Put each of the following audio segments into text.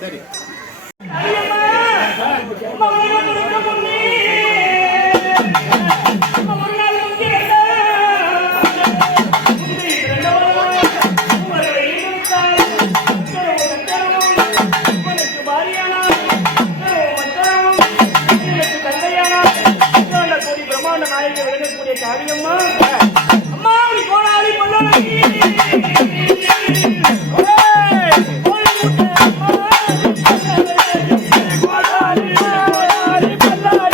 சரி Bye.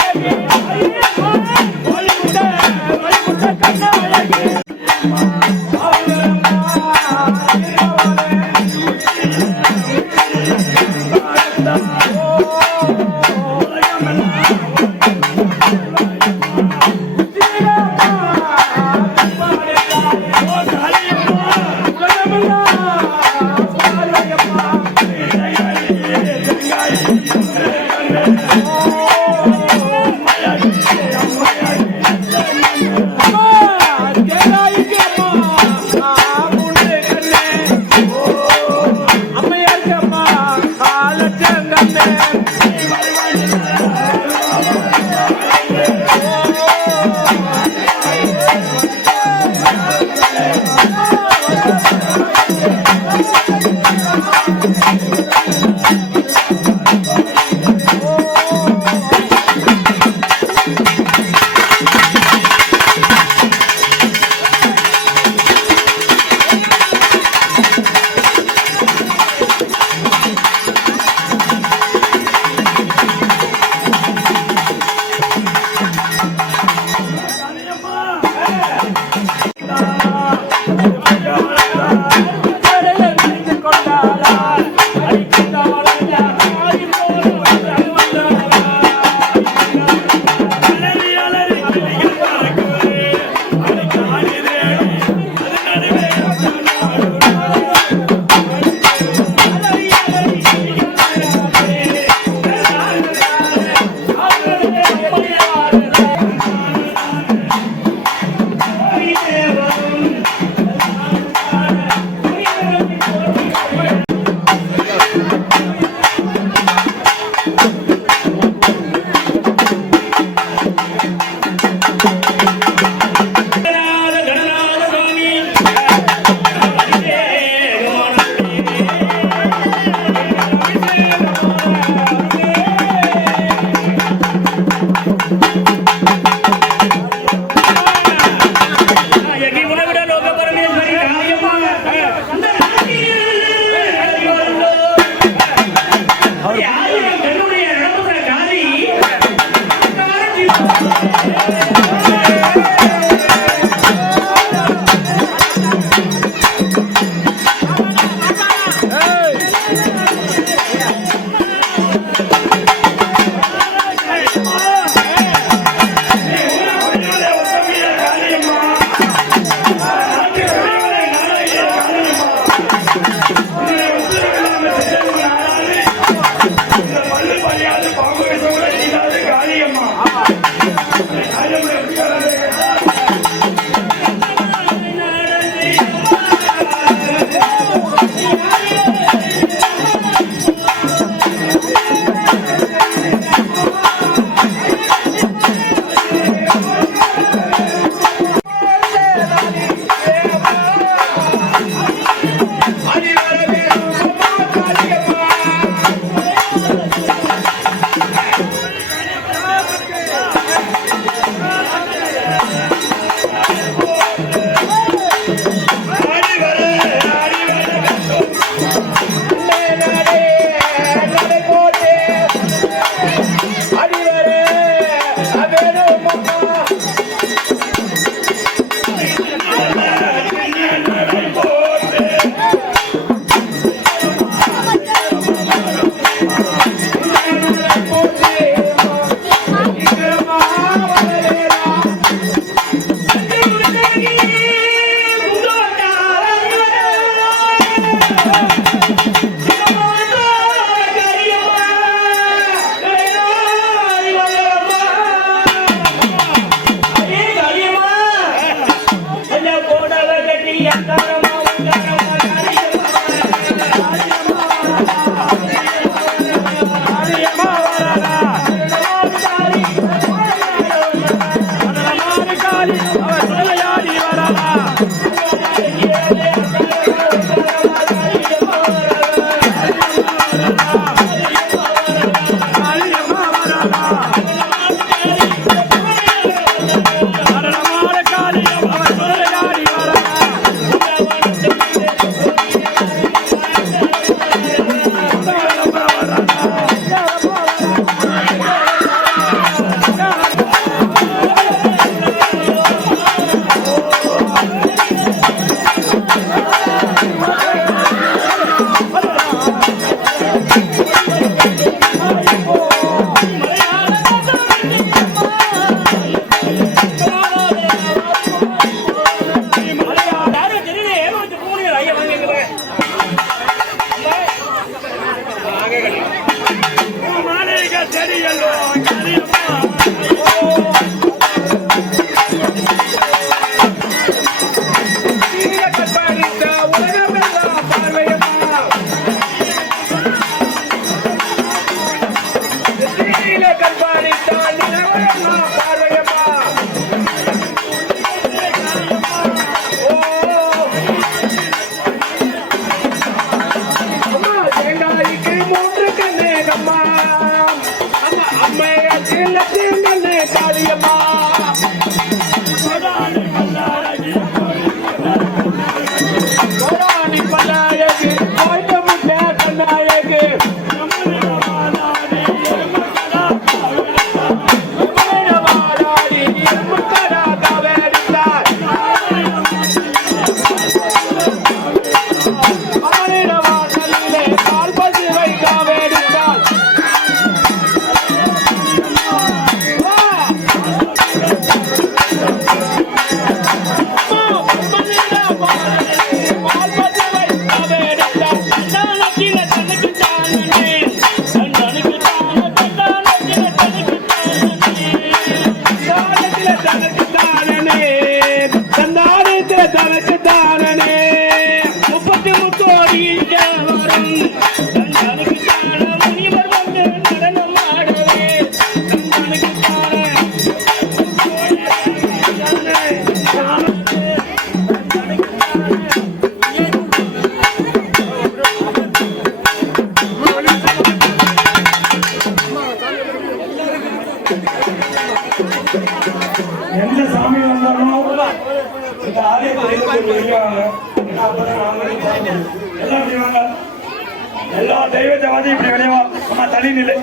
எல்லா தெய்வத்தை வந்து இப்படி வெளியவா அம்மா தள்ளி நிலை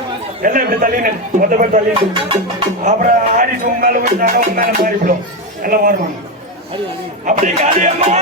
எல்லாம் இப்படி தள்ளி நிலை மொத்த பேர் தள்ளி அப்புறம் ஆடிட்டு உங்க மேல போயிட்டாங்க உங்க மேல மாறிவிடும் எல்லாம் மாறுவாங்க அப்படி காளியம்மா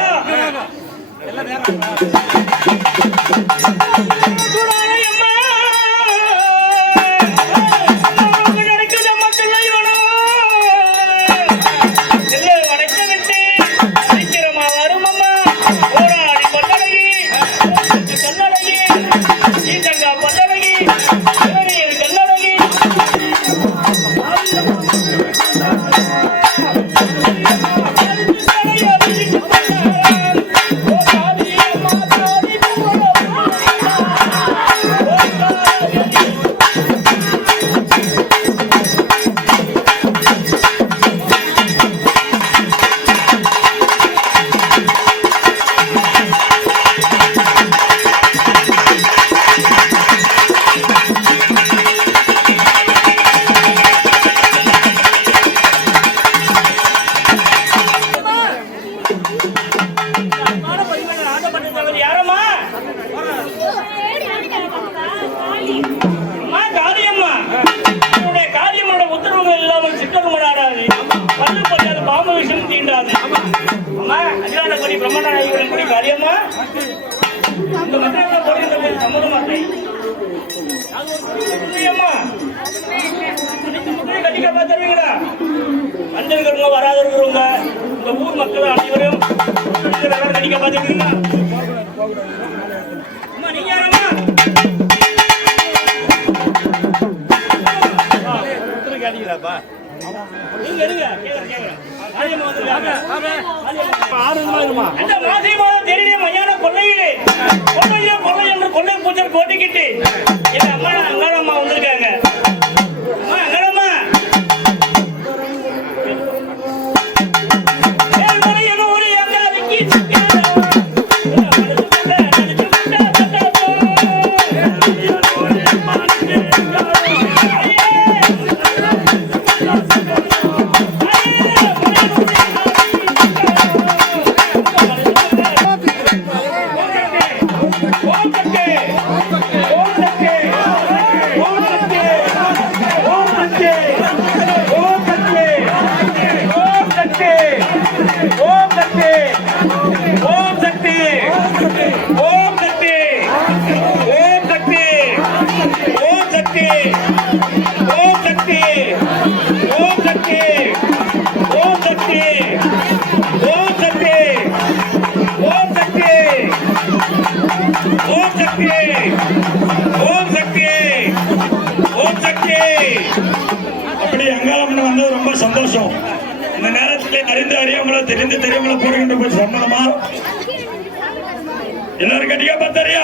மஞ்சள் வராத இருக்கிறவங்க இந்த ஊர் மக்கள் அனைவரும் கடிக்க பார்த்துருக்கீங்களா? நீங்க யாரம்மா? கேட்டீங்களாப்பா? நீங்க இருங்க கேக்குறேன். கொள்ளையிலே கொள்ளை என்று கொள்ளை பூஜை போட்டுக்கிட்டு எங்க அம்மா அங்காளம்மா வந்திருக்காங்க. அங்காளம்மா அப்படி அங்காளம்மன் வந்து ரொம்ப சந்தோஷம். இந்த நேரத்தில் அறிந்து அறியாமல தெரிந்து தெரியாமல போடுகின்ற போய் சம்மதமா எல்லாரும் கட்டிக்கா பார்த்தாரியா?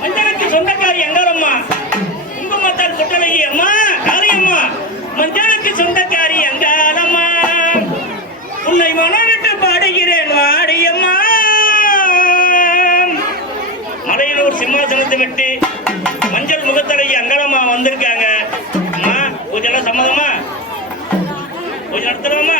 மஞ்சளுக்கு சொந்தக்காரி அங்காளம்மா, குங்குமத்தால் கொட்டலகி அம்மா காரியம்மா, மஞ்சளுக்கு சொந்தக்காரி அங்காளம்மா, உன்னை மனவிட்டு பாடுகிறேன் வாடியம்மா. மலையிலூர் சிம்மாசனத்தை விட்டு மஞ்சள் முகத்தழகி அங்காளம்மா வந்திருக்காங்க. அம்மா பூஜைலாம் சம்மதமா? பூஜை நடத்துறோமா?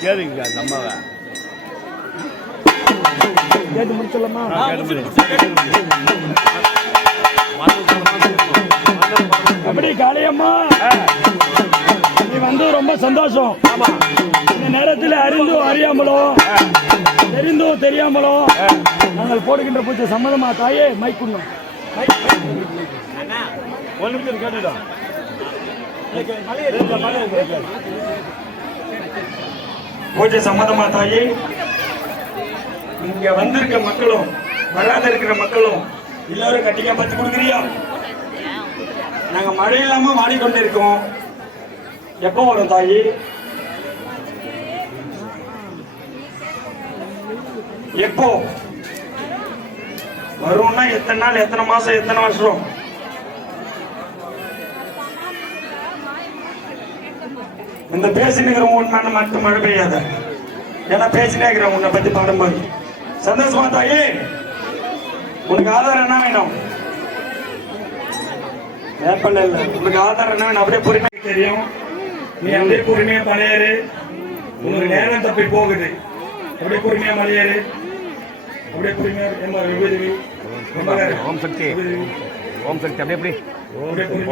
கேளுங்க நம்ம கேட்டு முடிச்சலாமா? அப்படி காளியம்மா நீ வந்து ரொம்ப ரொம்ப சந்தோஷம். இந்த நேரத்தில் அறிந்தும் அறியாமலோ தெரிந்தும் தெரியாமலோ நாங்கள் போடுகின்ற பூஜை சம்மதமா தாயே மைக்குண்ணும் கேட்டுட்டோம். பூஜை சம்மதமா தாயே, இங்க வந்திருக்க மக்களும் வராத இருக்கிற மக்களும் எல்லாரும் கட்டிக்கா பத்தி கொடுக்குறியா? நாங்க மழை இல்லாம வாடிக்கொண்டு இருக்கோம். எப்போ வரும் தாயி? எப்போ வரும்னா எத்தனை நாள், எத்தனை மாசம், எத்தனை வருஷம்? இந்த பேசினுக்கிற உண்மையான மட்டும் மழை பெய்யாத. ஏன்னா பேசினே இருக்கிற உன்னை பத்தி பாடும்போது சந்தோஷமா தாயே? உனக்கு ஆதாரம் என்ன வேணும்? வேப்பல்ல இல்ல, உனக்கு ஆதாரம் என்ன வேணும்? அப்படியே பொறுமையா தெரியும். நீ அப்படியே பொறுமையா மலையேறு. உனக்கு நேரம் தப்பி போகுது. அப்படியே பொறுமையா மலையேறு. அப்படியே பொறுமையா ஓம் சக்தி ஓம் சக்தி அப்படியே எப்படி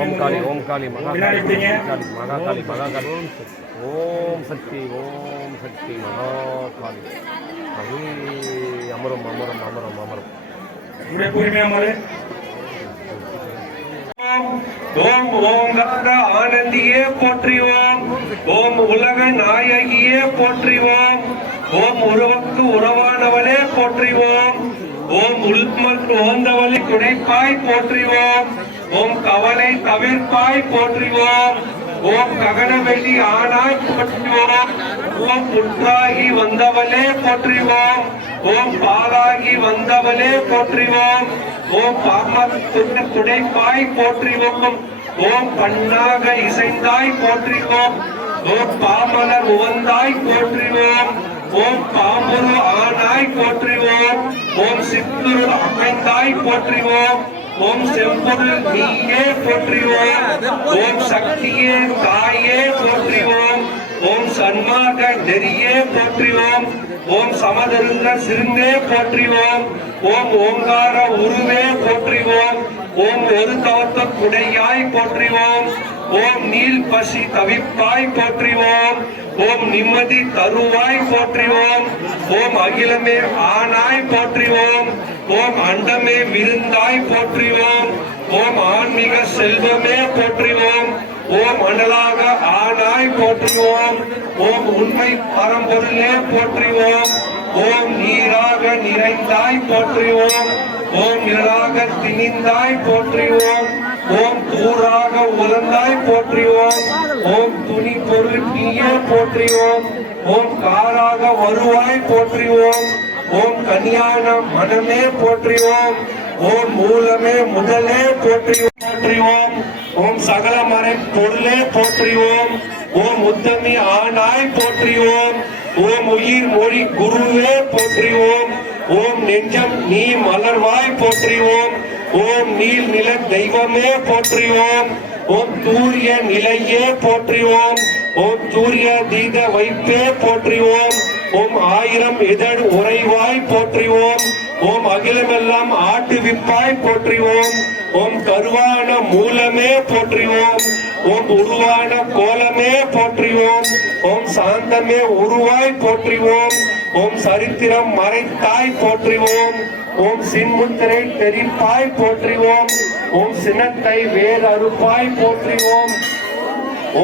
ஓம் காளி ஓம் காளி மகாகாளி மகாகாளி மகாகாளி ஓம் சக்தி மகாகாளி அது அமரம் அமரம் அமரம் அமரம் அப்படியே பொறுமையா மலை. ஓம் ஓங்கார ஆனந்தியே போற்றிவோம். ஓம் உலக நாயகியே போற்றிவோம். ஓம் உருவக்கு உறவானவளே போற்றிவோம். ஓம் உள்மல் ஓந்தவளை துடைப்பாய் போற்றிவோம். ஓம் கவலை தவிர்ப்பாய் போற்றிவோம். ஓம் ககனவெளி ஆனாய் போற்றிவோம். ஓம் புற்றாகி வந்தவளே போற்றிவோம். ஓம் பாலாகி வந்தவளே போற்றிவோம். ஓம் பாமத்துக்கு துடைப்பாய் போற்றிவோம். ஓம் பண்ணாக இசைந்தாய் போற்றிவோம். ஓம் பாமலர் உவந்தாய் போற்றிவோம். ஓம் பாம்புரு ஆனாய் போற்றிவோம். ஓம் சித்துரு அமைந்தாய் போற்றிவோம். ஓம் செம்பொருள் நீயே போற்றிவோம். ஓம் சக்தியே தாயே போற்றிவோம். ஓம் சன்மாக நெறியே போற்றிவோம். ஓம் சமதருங்க சிறுந்தே போற்றிவோம். ஓம் ஓங்கார உருவே போற்றிவோம். ஓம் ஒரு தவத்த குடையாய் போற்றிவோம். ஓம் நீல் பசி தவிப்பாய் போற்றிவோம். ஓம் நிம்மதி தருவாய் போற்றிவோம். ஓம் அகிலமே ஆனாய் போற்றிவோம். ஓம் அண்டமே விருந்தாய் போற்றிவோம். ஓம் ஆன்மீக செல்வமே போற்றிவோம். ஓம் அனலாக ஆனாய் போற்றுவோம். ஓம் உண்மை பரம்பொருளே போற்றுவோம். ஓம் நீராக நிறைந்தாய் போற்றுவோம். ஓம் நிழலாக திணிந்தாய் போற்றுவோம். ஓம் தூராக உலர்ந்தாய் போற்றுவோம். ஓம் துணி பொருள் நீயே போற்றுவோம். ஓம் காராக வருவாய் போற்றுவோம். ஓம் கல்யாண மனமே போற்றுவோம். ஓம் மூலமே முதலே போற்றுவோம். ஓம் சகல மறை பொருளே போற்றுவோம். ஓம் உத்தமி ஆனாய் போற்றுவோம். ஓம் உயிர் மொழி குருவே போற்றுவோம். ஓம் நெஞ்சம் நீ மலர்வாய் போற்றுவோம். ஓம் நீல் நில தெய்வமே போற்றுவோம். ஓம் தூரிய நிலையே போற்றுவோம். ஓம் சூரிய தீத வைப்பே போற்றுவோம். ஓம் ஆயிரம் இதழ் உறைவாய் போற்றுவோம். ஓம் அகிலமெல்லாம் ஆட்டுவிப்பாய் போற்றுவோம். ஓம் கருவான மூலமே போற்றுவோம். ஓம் உருவான கோலமே போற்றுவோம். ஓம் சாந்தமே உருவாய் போற்றுவோம். ஓம் சரித்திரம் மறைத்தாய் போற்றுவோம். ஓம் சின்முத்திரை தெரிப்பாய் போற்றுவோம். ஓம் சினத்தை வேர் அறுப்பாய் போற்றுவோம்.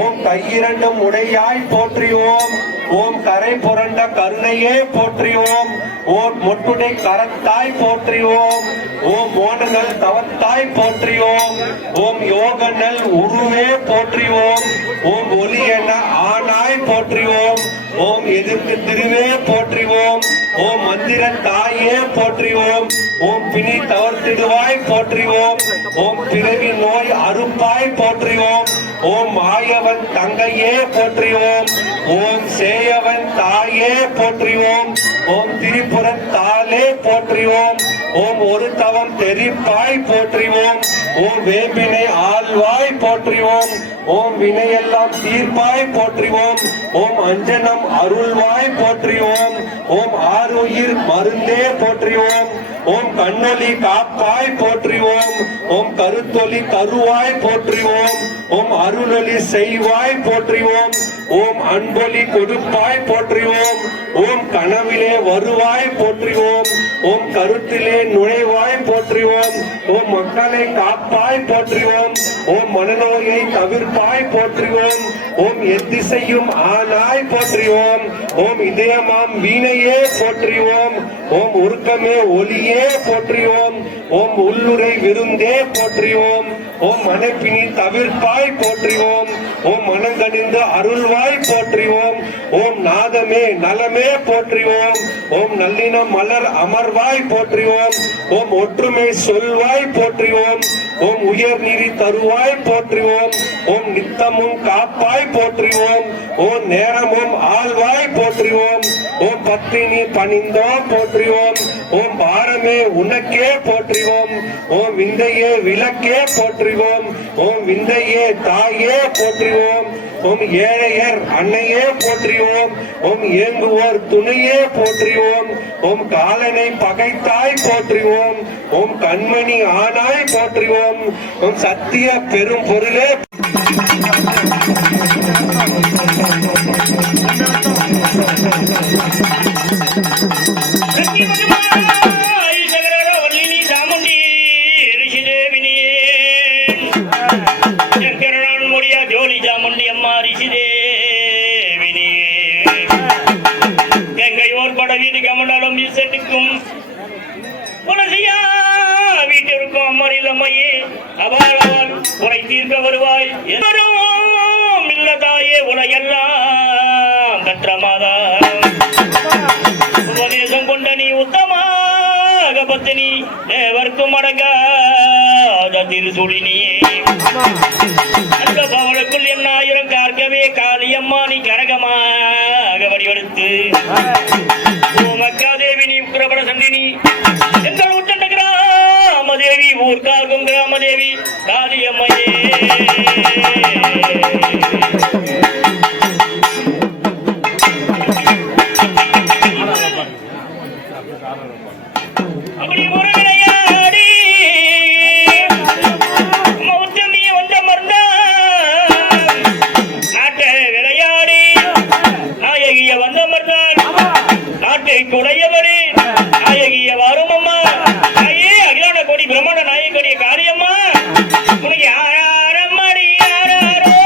ஓம் கையிரண்டும் உடையாய் போற்றுவோம். ஓம் கரை புரண்ட கருணையே போற்றுவோம். ஓம் மொட்டுடை கரத்தாய் போற்றுவோம். ஓம் மோனல் தவத்தாய் போற்றுவோம். ஓம் யோகநல் உருவே போற்றுவோம். ஓம் ஒலி என ஆனாய் போற்றுவோம். ஓம் எதிர்க்கு திருவே போற்றுவோம். ஓம் மந்திர தாயே போற்றுவோம். ஓம் பிணி தவர்த்திடுவாய் போற்றுவோம். ஓம் பிறவி நோய் அறுப்பாய் போற்றுவோம். ஓம் மாயவன் தங்கையே போற்றுவோம். ஓம் சேயவன் தாயே போற்றுவோம். ஓம் திரிபுரத்தாலே போற்றுவோம். ஓம் ஒரு தவம் தெரிப்பாய் போற்றுவோம். ஓம் வேம்பினை ஆழ்வாய் போற்றுவோம். ஓம் வினையெல்லாம் தீர்ப்பாய் போற்றுவோம். ஓம் அஞ்சனம் அருள்வாய் போற்றுவோம். ஓம் ஆறுயிர் மருந்தே போற்றுவோம். ஓம் கண்ணொலி காப்பாய் போற்றுவோம். ஓம் கருத்தொலி தருவாய் போற்றுவோம். ஓம் அருளொலி செய்வாய் போற்றுவோம். ஓம் அன்பொலி கொடுப்பாய் போற்றுவோம் ஓம் கனவிலே வருவாய் போற்றுவோம் ஓம் கருத்திலே நுழைவாய் போற்றுவோம் ஓம் மக்களை காப்பாய் போற்றுவோம் ஓம் மனநோயை தவிர்ப்பாய் போற்றுவோம் ஓம் எத்திசையும் ஆனாய் போற்றுவோம் ஓம் இதயமாம் வீணையே போற்றுவோம் ஓம் உருக்கமே ஒளியே போற்றுவோம் ஓம் உள்ளுரை விருந்தே போற்றுவோம் ஓம் மனப்பினி தவிர்ப்பாய் போற்றுவோம் ஓம் மனங்கணிந்து அருள்வாய் போற்றுவோம் ஓம் நாதமே நலமே போற்றுவோம் ஓம் நல்லினம் மலர் அமர்வாய் போற்றுவோம் ஓம் ஒற்றுமை சொல்வாய் போற்றுவோம் ஓம் உயர் நீதி தருவாய் போற்றுவோம் ஓம் நித்தமும் காப்பாய் போற்றுவோம் ஓம் நேரமும் ஆழ்வாய் போற்றுவோம் ஓம் பத்தினி பணிந்தோம் போற்றுவோம் ஓம் பாரமே உனக்கே போற்றுவோம் ஓம் விந்தையே விளக்கே போற்றுவோம் ஓம் விந்தையே தாயே போற்றுவோம் ஓம் ஏழையர் அன்னையே போற்றுவோம் ஓம் ஏங்குவோர் துணையே போற்றுவோம் ஓம் காலனை பகைத்தாய் போற்றுவோம் ஓம் கண்மணி ஆனாய் போற்றுவோம் ஓம் சத்திய பெரும் பொருளே வீட்டிற்கும் அம்மரிலம்மையே அவள் உரை தீர்க்க வருவாய் இல்லதாயே உலகெல்லாம் கற்ற மாதா உபதேசம் கொண்ட நீ உத்தமாக பத்தினி தேவர்க்கும் அடங்காத திருசூழினியே அந்த பவனுக்குள் என்ன ஆயிரம் கார்க்கவே காளியம்மா நீ கரகமாக வடிவெடுத்து மக்காதேவி நீ உக்கிரபட சண்டினி எங்கள் உச்சண்ட கிராமதேவி ஊர்கார்க்கும் கிராமதேவி காளியம்மையே அப்படி ஒரு விளையாடி மௌத்தமி வந்த மர்ந்தா நாட்டை விளையாடி நாயகிய வந்த மர்ந்தான் நாட்டை குடையவரே நாயகிய வரும் அம்மா ஐயே அகிலாண்ட கோடி பிரம்மாண்ட நாயகனுடைய காரியம்மா உனக்கு யாராரம்மாடி யாராரோ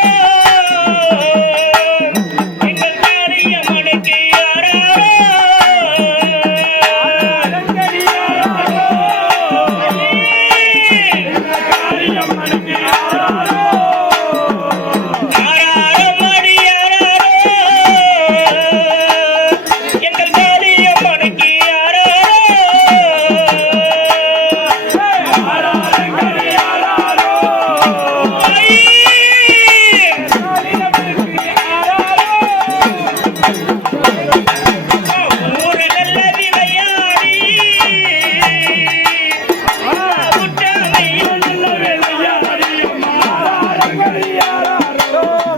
எங்கள் காரியம்மனுக்கு யாராரோ யாராரம்மாடி யாராரோ எங்கள் காரியம்மனுக்கு யாராரோ ஊரகல்ல விளையாடி உற்றாமை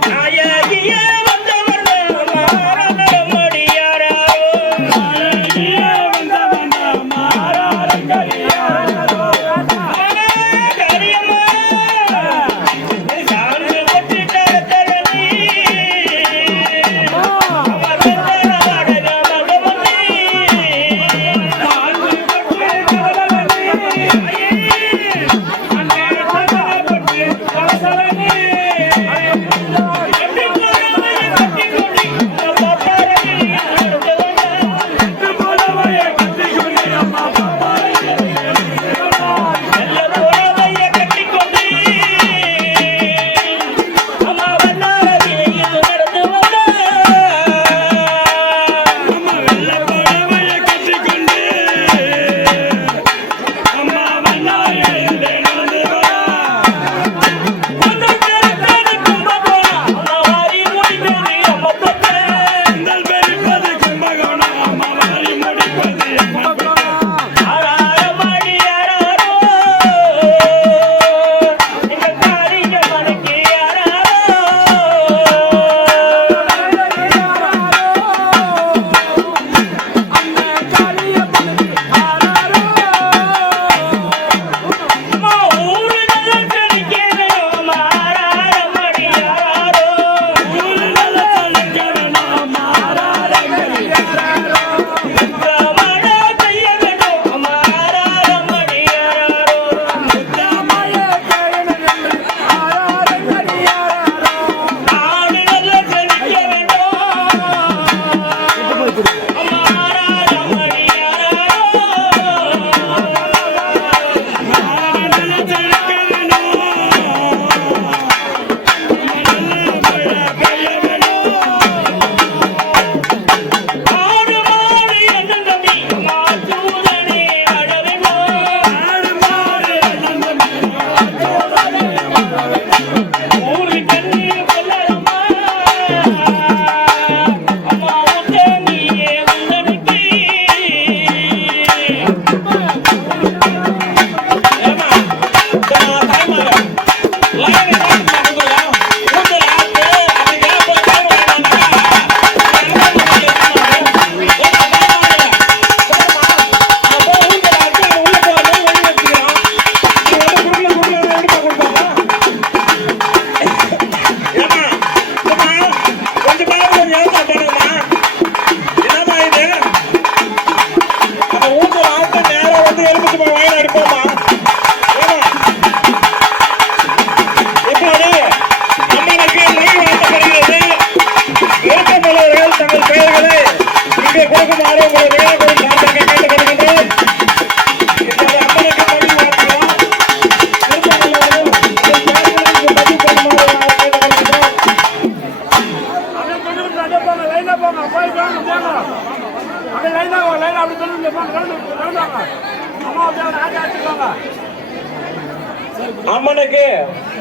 நாயகிய வந்தவர் மாறனமடி யாராரோ காரியம்மா சான்று பற்றி தரத்தரணி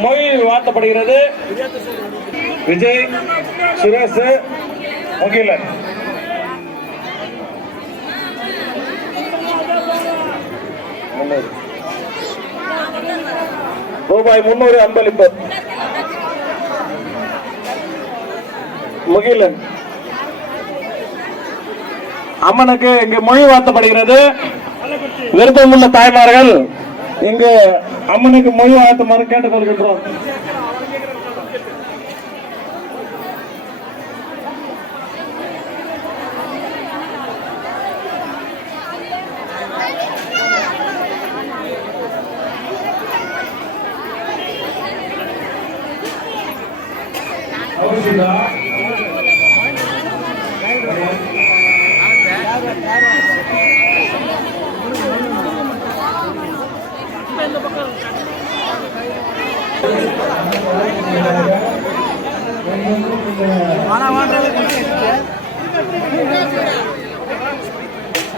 மொழி வாழ்த்தப்படுகிறது. விஜய், சுரேஷ், முகிலன். ரூபாய் 300 அன்பளிப்பு. முகிலன். அம்மனுக்கு இங்கு மொழி வாழ்த்தப்படுகிறது. விருப்பமுள்ள தாய்மார்கள் இங்கு அம்மனுக்கு மொழி வாழ்த்துமாறு கேட்டுக்கொள்கின்றோம்.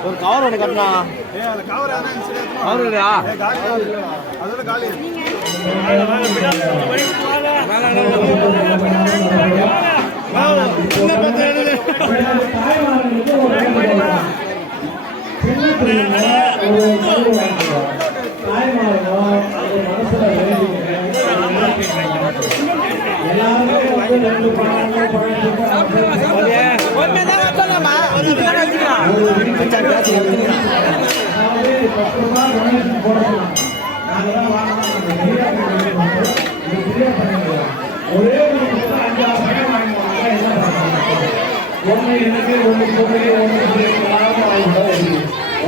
ஒரு கவர் ஒன்று கட்டினா கவர் இல்லையா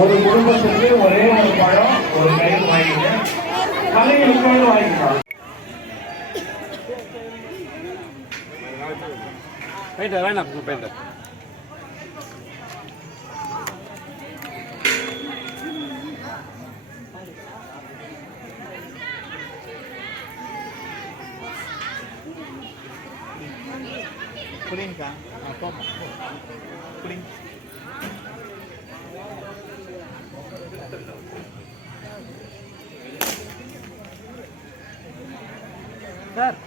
ஒரு குடும்பத்துக்கு ஒரே ஒரு பழம் ஒரு கயிறு வாங்கிட்டு கலைஞர்கள் வாங்கிக்கலாம். வேண்டாம் போயிட்டு புரியுங்கக்கா. அப்போ புரியுங்க சார்.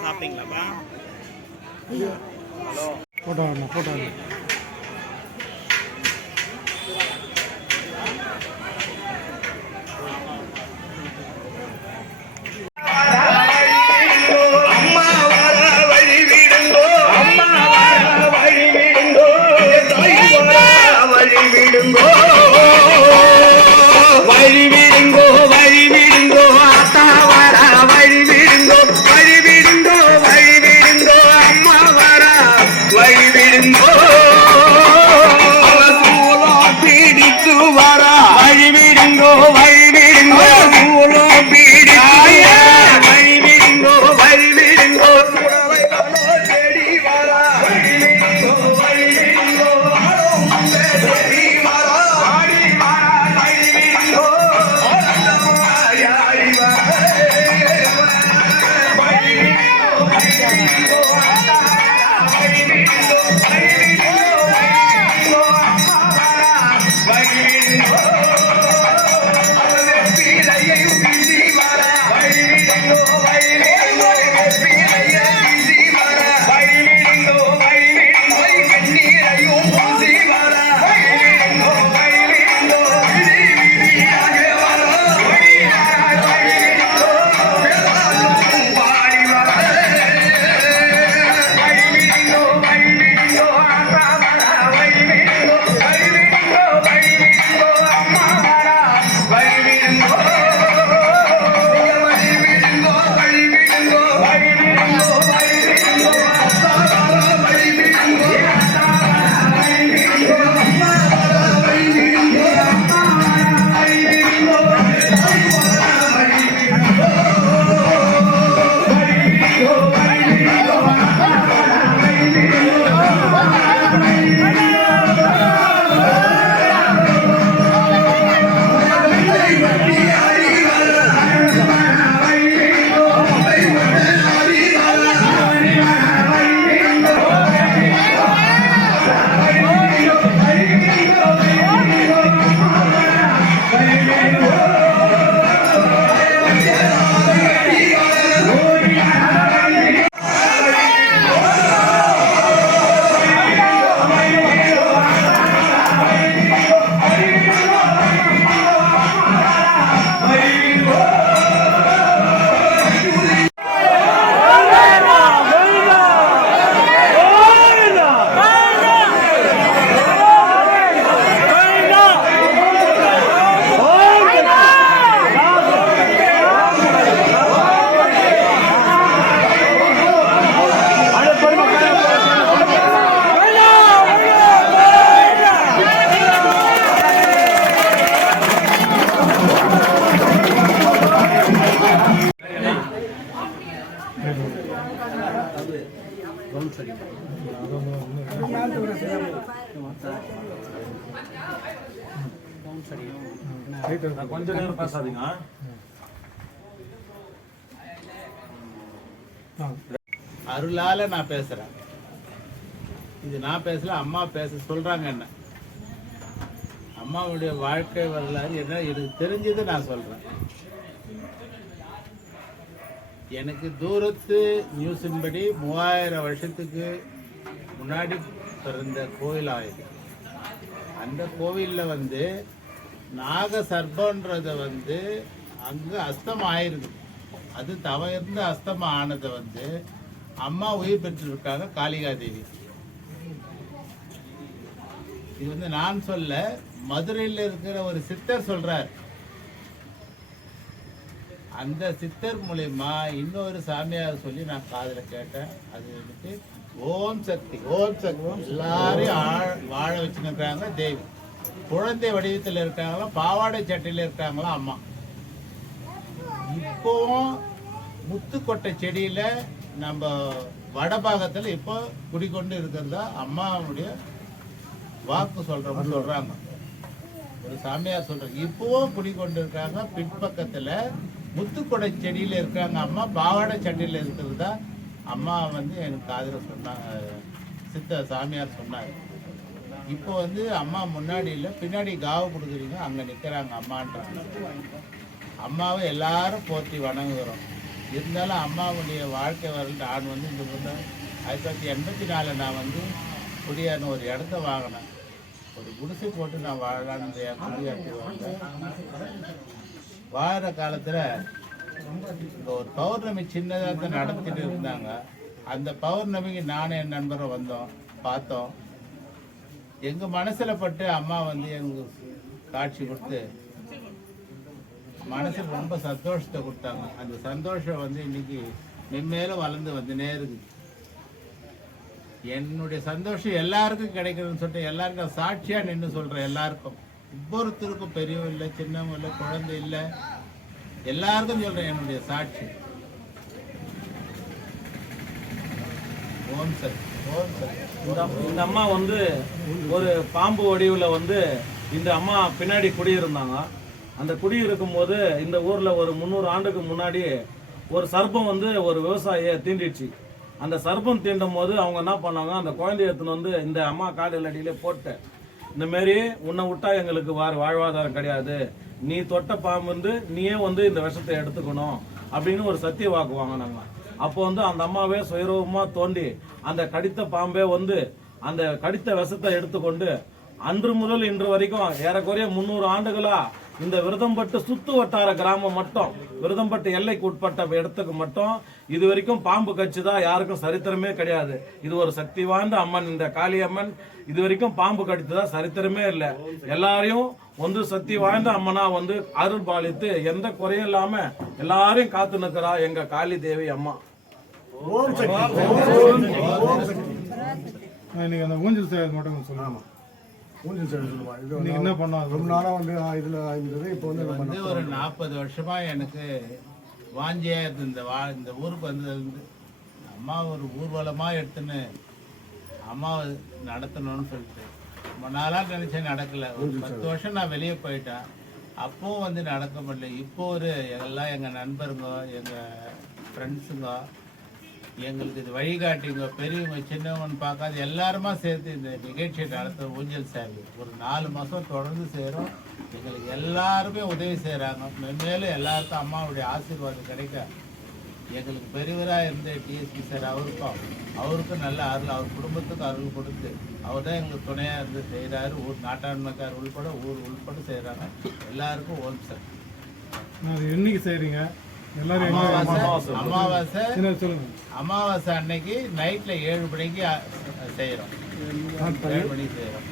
சாப்பிட்டீங்களாப்பா? போட்டோ போட்டோ வழி விடுங்கோ கொஞ்ச நேரம் பேசாதீங்க. அருளால நான் பேசுறேன். இது நான் பேசல, அம்மா பேச சொல்றாங்க. என்ன அம்மாவுடைய வாழ்க்கை வரலாறு என்ன எனக்கு தெரிஞ்சது நான் சொல்றேன். எனக்கு தூரத்து நியூஸின்படி 3000 வருஷத்துக்கு முன்னாடி பிறந்த கோயில் ஆயுது. அந்த கோவிலில் வந்து நாக சர்ப்பன்றத வந்து அங்கே அஸ்தம் ஆயிருது. அது தவிர்த்து அஸ்தமம் ஆனதை வந்து அம்மா உயிர் பெற்றிருக்காங்க, காளிகாதேவி. இது வந்து நான் சொல்ல, மதுரையில் இருக்கிற ஒரு சித்தர் சொல்றார். அந்த சித்தர் மூலயமா இன்னொரு சாமியார் சொல்லி நான் காதுல கேட்டேன். அது வந்துட்டு ஓம் சக்தி, ஓம் சக்தி. எல்லாரையும் வாழ வச்சுருக்காங்க தேவி. குழந்தை வடிவத்தில் இருக்காங்களா, பாவாடை சட்டையில் இருக்காங்களா அம்மா. இப்போவும் முத்துக்கொட்டை செடியில நம்ம வடபாகத்துல இப்போ குடிக்கொண்டு இருக்கிறதா அம்மாவுடைய வாக்கு சொல்றாங்க. ஒரு சாமியார் சொல்றாங்க, இப்பவும் குடிக்கொண்டு இருக்காங்க. பின்பக்கத்துல முத்துக்கொடை செடியில இருக்காங்க அம்மா, பாவாடை சட்டையில இருக்கிறதா அம்மா வந்து எனக்கு காதுல சொன்னாங்க, சித்த சாமியார் சொன்னாங்க. இப்போ வந்து அம்மா முன்னாடி இல்லை, பின்னாடி காவு கொடுக்குறீங்க, அங்க நிக்கிறாங்க அம்மான்றாங்க. அம்மாவை எல்லாரும் போற்றி வணங்குகிறோம். இருந்தாலும் அம்மாவுடைய வாழ்க்கை வரல. நான் வந்து இந்த 1984 நான் வந்து குடியான்னு ஒரு இடத்த வாங்கினேன். ஒரு குடிசை போட்டு நான் வாழலான்னு குடியாட்டி வாழற காலத்தில் இங்கே ஒரு பௌர்ணமி சின்னதாக நடத்திட்டு இருந்தாங்க. அந்த பௌர்ணமிக்கு நானும் என் நண்பரும் வந்தோம், பார்த்தோம். எங்கள் மனசில் பட்டு அம்மா வந்து எங்களுக்கு காட்சி கொடுத்து மனசுக்கு ரொம்ப சந்தோஷத்தை கொடுத்தாங்க. அந்த சந்தோஷம் வந்து இன்னைக்கு மென்மேலும் வளர்ந்து வந்துனே இருக்குது. என்னுடைய சந்தோஷம் எல்லாருக்கும் கிடைக்கணும்னு சொல்லிட்டு எல்லாருக்கும் சாட்சியா நின்று சொல்றேன். எல்லாருக்கும், ஒவ்வொருத்தருக்கும், பெரியவங்க இல்லை, சின்னவங்க இல்லை, குழந்தை இல்லை, எல்லாருக்கும் சொல்றேன் என்னுடைய சாட்சி. ஓம் சக்தி, ஓம் சக்தி. இந்த அம்மா வந்து ஒரு பாம்பு வடிவில் வந்து இந்த அம்மா பின்னாடி குடியிருந்தாங்க. அந்த குடியிருக்கும் போது இந்த ஊர்ல ஒரு 300 ஆண்டுக்கு முன்னாடி ஒரு சர்ப்பம் வந்து ஒரு விவசாயியை தீண்டிடுச்சு. அந்த சர்ப்பம் தீண்டும் போது அவங்க என்ன பண்ணாங்க, அந்த குழந்தைய எடுத்துன்னு வந்து இந்த அம்மா காலில் அடியிலே போட்டு, இந்த மாரி உன்னை விட்டா எங்களுக்கு வாழ்வாதாரம் கிடையாது, நீ தொட்ட பாம்பு வந்து நீயே வந்து இந்த விஷத்தை எடுத்துக்கணும் அப்படின்னு ஒரு சத்திய வாக்கு வாங்கினாங்க. அப்போ வந்து அந்த அம்மாவே சுயரூபமா தோண்டி அந்த கடித்த பாம்பே வந்து அந்த கடித்த விஷத்தை எடுத்துக்கொண்டு அன்று முதல் இன்று வரைக்கும் ஏறக்குறைய 300 ஆண்டுகளா இந்த விருதம்பட்டு சுத்து வட்டார கிராமம் மட்டும், விருதம்பட்டு எல்லைக்கு உட்பட்ட இடத்துக்கு மட்டும் இது வரைக்கும் பாம்பு கடிச்சுதான் யாருக்கும் சரித்திரமே கிடையாது. இது ஒரு சக்தி வாய்ந்த அம்மன். இந்த காளியம்மன் இது வரைக்கும் பாம்பு கடித்ததா சரித்திரமே இல்லை. எல்லாரையும் வந்து சக்தி வாய்ந்த அம்மனா வந்து அருள் பாலித்து எந்த குறையும் இல்லாம எல்லாரையும் காத்து நிற்கிறா எங்க காளி தேவி அம்மா. இன்னைக்கு அந்த ஊஞ்சல் சேவை மட்டும் சொல்லலாமா? ஊஞ்சல் சேவை சொல்லுவா. இது என்ன பண்ணா ரொம்ப நாளா வந்து இதுல இருந்தது. இப்போ வந்து ஒரு 40 வருஷமா எனக்கு வாஞ்சியா இருந்து இந்த ஊருக்கு வந்தது. அம்மா ஒரு ஊர்வலமா எடுத்துன்னு அம்மாவை நடத்தணும்னு சொல்லிட்டு ரொம்ப நாளா நினைச்சேன், நடக்கல. ஒரு 10 வருஷம் நான் வெளியே போயிட்டேன், அப்பவும் வந்து நடக்க முடியல. இப்போ ஒரு எல்லாம் எங்க நண்பருங்க, எங்க ஃப்ரெண்ட்ஸுங்க எங்களுக்கு இது வழிகாட்டிங்க, பெரியவங்க சின்னவங்கன்னு பார்க்காது எல்லாருமா சேர்த்து இந்த நிகழ்ச்சியை நடத்த ஊஞ்சல் சேவை ஒரு 4 மாதம் தொடர்ந்து செய்கிறோம். எங்களுக்கு எல்லாருமே உதவி செய்கிறாங்க. மேலும் எல்லாருக்கும் அம்மாவுடைய ஆசீர்வாதம் கிடைக்க எங்களுக்கு பெரியவராக இருந்த டிஎஸ்பி சார் அவருக்கும் நல்ல அருள், அவர் குடும்பத்துக்கு அருள் கொடுத்து அவர் தான் எங்களுக்கு துணையாக இருந்து செய்கிறாரு. ஊர் நாட்டாண்மைக்கார் உள்பட ஊர் உள்பட செய்கிறாங்க. எல்லாருக்கும் ஓம் சார். என்னைக்கு செய்கிறீங்க? அமாவாசை அன்னைக்கு நைட்ல 7 மணிக்கு செய்யறோம், 7 மணிக்கு செய்யறோம்.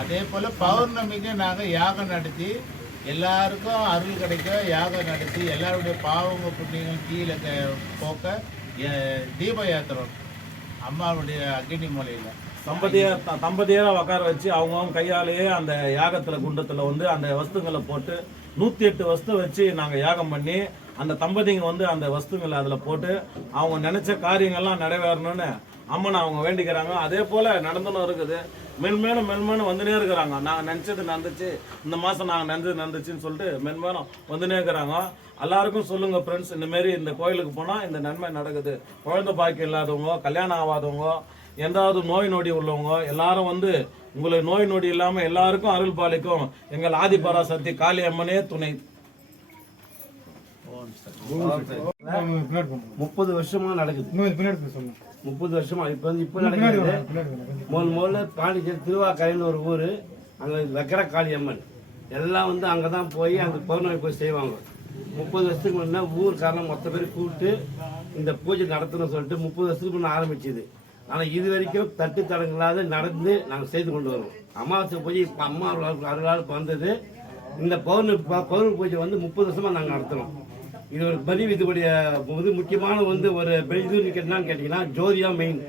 அதே போல பௌர்ணமிக்கு நாங்க யாகம் நடத்தி எல்லாருக்கும் அருள் கிடைக்க யாகம் நடத்தி எல்லாருடைய பாவங்க புண்ணியங்கள் கீழே போக்க தீபம் ஏத்துறோம் அம்மாவுடைய அக்னி மூலையில. தம்பதியரை உட்கார வச்சு அவங்க கையாலேயே அந்த யாகத்துல குண்டத்துல வந்து அந்த வஸ்துங்களை போட்டு 108 வஸ்து வச்சு நாங்க யாகம் பண்ணி அந்த தம்பதிங்க வந்து அந்த வஸ்துங்களை அதுல போட்டு அவங்க நினைச்ச காரியங்கள்லாம் நிறைவேறணும்னு அம்மனை அவங்க வேண்டிக்கிறாங்க. அதே போல நடந்துன்னு இருக்குது. மென்மேலும் வந்துனே இருக்கிறாங்க. நாங்கள் நினச்சது நடந்துச்சு, இந்த மாதம் நாங்கள் நடந்துச்சுன்னு சொல்லிட்டு மென்மேலும் வந்துனே இருக்கிறாங்க. எல்லாருக்கும் சொல்லுங்க ஃப்ரெண்ட்ஸ், இந்தமாரி இந்த கோயிலுக்கு போனால் இந்த நன்மை நடக்குது. குழந்தை பாக்கியம் இல்லாதவங்க, கல்யாணம் ஆகாதவங்க, எந்தாவது நோய் நொடி உள்ளவங்க எல்லாரும் வந்து உங்களுக்கு நோய் நொடி இல்லாமல் எல்லாருக்கும் அருள் பாலிக்கும் எங்கள் ஆதிபராசக்தி காளி அம்மனே துணை. 30 வருஷமா நடக்குது. பின்னாடி சொல்லுங்க. 30 வருஷமா இப்ப நடக்குது. முதல்ல பாண்டிச்சேரி திருவாக்கரைன்னு ஒரு ஊர், அங்க வெக்கர காளி அம்மன் எல்லாம் வந்து அங்கதான் போய் அந்த பௌர்ணமி போய் செய்வாங்க. 30 வருஷத்துக்கு முன்னா ஊர்காரன் மொத்த பேர் கூப்பிட்டு இந்த பூஜை நடத்தணும்னு சொல்லிட்டு 30 வருஷத்துக்கு முன்ன ஆரம்பிச்சுது. ஆனா இது வரைக்கும் தட்டு தடங்களாத நடந்து நாங்கள் செய்து கொண்டு வருவோம். அமாவாசை பூஜை இப்ப அம்மா அருளால் வந்தது. இந்த பௌர்ணமி பூஜை வந்து 30 வருஷமா நாங்கள் நடத்துறோம். இது ஒரு பலி இதுடைய முக்கியமான வந்து ஒரு இது என்னன்னு கேட்டீங்கன்னா ஜோதி தான் மெயின்.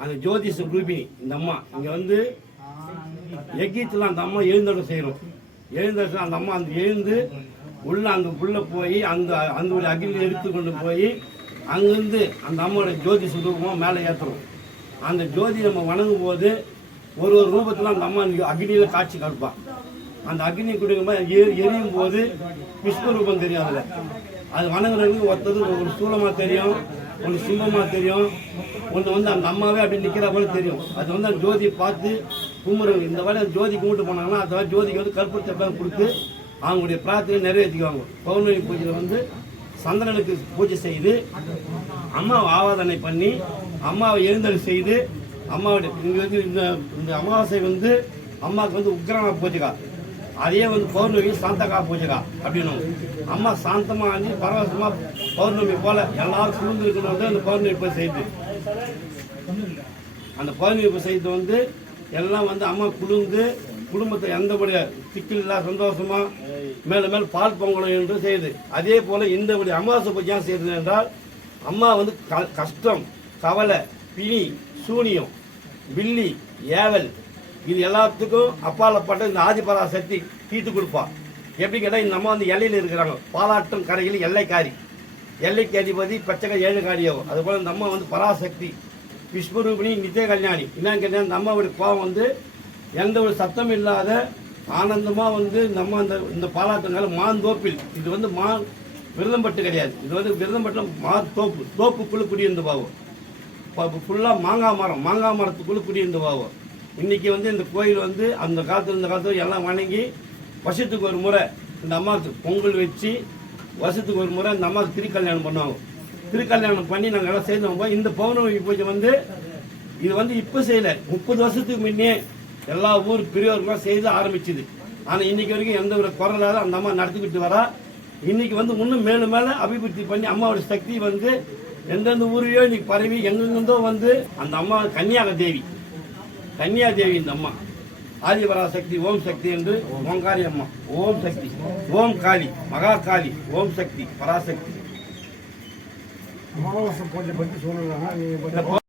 அந்த ஜோதி ரூபினி இந்த அம்மா இங்க வந்து யஜ்யத்தில் அந்த அம்மா எழுந்தோட செய்யறோம். எழுந்த அந்த அம்மா அந்த எழுந்து உள்ள போய் அந்த ஒரு அக்னியை எடுத்து கொண்டு போய் அங்கிருந்து அந்த அம்மாவோட ஜோதி சுரூபமா மேலே ஏற்றுறோம். அந்த ஜோதி நம்ம வணங்கும் போது ஒரு ரூபத்தில் அந்த அம்மா அக்னியில காட்சி காட்பான். அந்த அக்னி குடும்பமாக எரியும் போது விஸ்வரூபம் தெரியும். அதில் அது வணங்குறவங்க ஒருத்தது ஒரு சூலமாக தெரியும், ஒன்று சிம்மமாக தெரியும், ஒன்று வந்து அந்த அம்மாவே அப்படி நிற்கிற போல தெரியும். அது வந்து அந்த ஜோதியை பார்த்து கும்பிடுங்க. இந்த வேலை ஜோதி கும்பிட்டு போனாங்கன்னா அந்த வேலை ஜோதிக்கு வந்து கற்பூரத்தை எல்லாம் கொடுத்து அவங்களுடைய பிரார்த்தனை நிறைவேற்றிக்குவாங்க. பௌர்ணமி பூஜையில் வந்து சந்திரனுக்கு பூஜை செய்து அம்மாவை ஆராதனை பண்ணி அம்மாவை எழுந்தல் செய்து அம்மாவுடைய இங்கே வந்து இந்த அமாவாசை வந்து அம்மாவுக்கு வந்து உக்ரான பூஜைக்கா, அதே வந்து பௌர்ணமி சாந்தகா பூஜைக்கா அப்படின்னு அம்மா சாந்தமா அணி பரவசமா பௌர்ணமி போல எல்லாரும் குழுந்து இருக்கணும் வந்து அந்த பௌர்ணமி பூஜை செய்து அந்த பௌர்ணமி பூஜை செய்து வந்து எல்லாம் வந்து அம்மா குழுந்து குடும்பத்தை எந்தபடிய சிக்கல் இல்லா சந்தோஷமா மேல பால் பொங்கலம் என்று செய்யுது. அதே போல இந்த அமாவாசை பூஜையா செய்யுது என்றால் அம்மா வந்து கஷ்டம், கவலை, பிணி, சூனியம், வில்லி, ஏவல் இது எல்லாத்துக்கும் அப்பாலப்பட்ட இந்த ஆதிபராசக்தி தீர்த்து கொடுப்பா. எப்படி கேட்டால் இந்த அம்மா வந்து எல்லையில் இருக்கிறாங்க. பாலாட்டம் கரையில் எல்லைக்காரி, எல்லைக்கு அதிபதி பச்சை 7 காரியாகும். அதுபோல் இந்த அம்மா வந்து பராசக்தி விஸ்வரூபிணி நித்திய கல்யாணி. என்னன்னு கேட்டால் இந்த அம்மாவுடைய கோபம் வந்து எந்த ஒரு சத்தம் இல்லாத ஆனந்தமாக வந்து நம்ம இந்த பாலாட்டங்கால மாந்தோப்பில் இது வந்து விரதம்பட்டு கிடையாது. இது வந்து விரதம்பட்டு தோப்புக்குள்ளே குடியிருந்து பாவோம். ஃபுல்லாக மாங்காய் மரத்துக்குள்ளே குடியிருந்து பாவோம். இன்னைக்கு வந்து இந்த கோயில் வந்து அந்த காலத்தில் எல்லாம் வணங்கி வருஷத்துக்கு ஒரு முறை இந்த அம்மாவுக்கு பொங்கல் வச்சு வருஷத்துக்கு ஒரு முறை இந்த அம்மாவுக்கு திருக்கல்யாணம் பண்ணுவாங்க. திருக்கல்யாணம் பண்ணி நாங்கள் எல்லாம் செய்தோம். இந்த பௌர்ணமி பூஜை வந்து இது வந்து இப்போ செய்யலை, 30 வருஷத்துக்கு முன்னே எல்லா ஊர் பெரியவர்களும் செய்து ஆரம்பிச்சுது. ஆனால் இன்னைக்கு வரைக்கும் எந்த ஒரு குரலாக அந்த அம்மா நடத்திக்கிட்டு வரா. இன்னைக்கு வந்து இன்னும் மேலும் மேலே அபிவிருத்தி பண்ணி அம்மாவோட சக்தி வந்து எந்தெந்த ஊரையோ இன்னைக்கு பரவி எங்கெந்தோ வந்து அந்த அம்மா கன்னியாதேவி இந்த அம்மா ஆதிபராசக்தி ஓம் சக்தி என்று ஓங்காரி அம்மா ஓம் சக்தி ஓம் காளி மகா காளி ஓம் சக்தி பராசக்தி. அமாவாசை பூஜை பற்றி சொல்லலாம்.